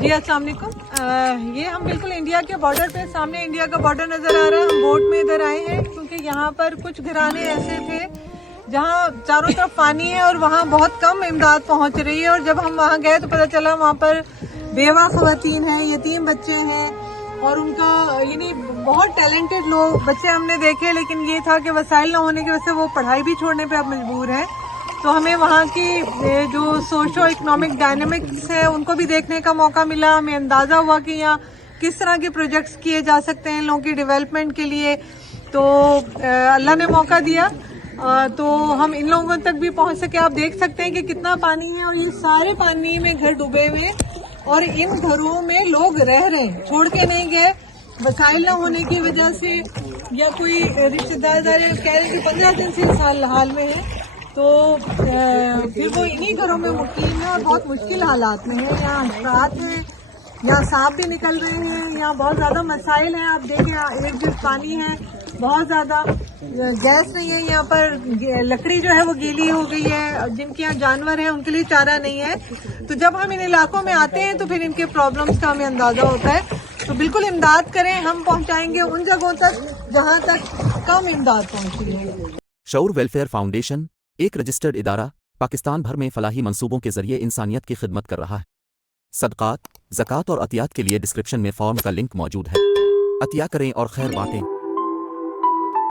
جی السلام علیکم۔ یہ ہم بالکل انڈیا کے بارڈر پہ، سامنے انڈیا کا بارڈر نظر آ رہا ہے۔ ہم بوٹ میں ادھر آئے ہیں کیونکہ یہاں پر کچھ گھرانے ایسے تھے جہاں چاروں طرف پانی ہے اور وہاں بہت کم امداد پہنچ رہی ہے، اور جب ہم وہاں گئے تو پتہ چلا وہاں پر بیوہ خواتین ہیں، یتیم بچے ہیں، اور ان کا یعنی بہت ٹیلنٹڈ لوگ بچے ہم نے دیکھے، لیکن یہ تھا کہ وسائل نہ ہونے کی وجہ سے وہ پڑھائی بھی چھوڑنے پہ اب مجبور ہیں۔ تو ہمیں وہاں کی جو سوشو اکنامک ڈائنامکس ہے ان کو بھی دیکھنے کا موقع ملا۔ ہمیں اندازہ ہوا کہ یہاں کس طرح کے پروجیکٹس کیے جا سکتے ہیں لوگوں کی ڈیولپمنٹ کے لیے۔ تو اللہ نے موقع دیا تو ہم ان لوگوں تک بھی پہنچ سکے۔ آپ دیکھ سکتے ہیں کہ کتنا پانی ہے، اور یہ سارے پانی میں گھر ڈوبے ہوئے ہیں، اور ان گھروں میں لوگ رہ رہے ہیں، چھوڑ کے نہیں گئے۔ وسائل نہ ہونے کی وجہ سے یا کوئی رشتے دار کہہ رہے ہیں کہ 15 دن سے اس حال میں ہیں، تو پھر وہ انہی گھروں میں مقیم ہیں اور بہت مشکل حالات میں ہیں۔ یہاں حشرات ہیں، یہاں سانپ بھی نکل رہے ہیں، یہاں بہت زیادہ مسائل ہیں۔ آپ دیکھیں ایک جس پانی ہے، بہت زیادہ گیس نہیں ہے یہاں پر، لکڑی جو ہے وہ گیلی ہو گئی ہے، جن کے یہاں جانور ہیں ان کے لیے چارہ نہیں ہے۔ تو جب ہم ان علاقوں میں آتے ہیں تو پھر ان کے پرابلمس کا ہمیں اندازہ ہوتا ہے۔ تو بالکل امداد کریں، ہم پہنچائیں گے ان جگہوں تک جہاں تک کم امداد پہنچی ہے۔ شعور ویلفیئر فاؤنڈیشن ایک رجسٹرڈ ادارہ پاکستان بھر میں فلاحی منصوبوں کے ذریعے انسانیت کی خدمت کر رہا ہے۔ صدقات، زکوٰۃ اور عطیات کے لیے ڈسکرپشن میں فارم کا لنک موجود ہے۔ عطیہ کریں اور خیر بانٹیں۔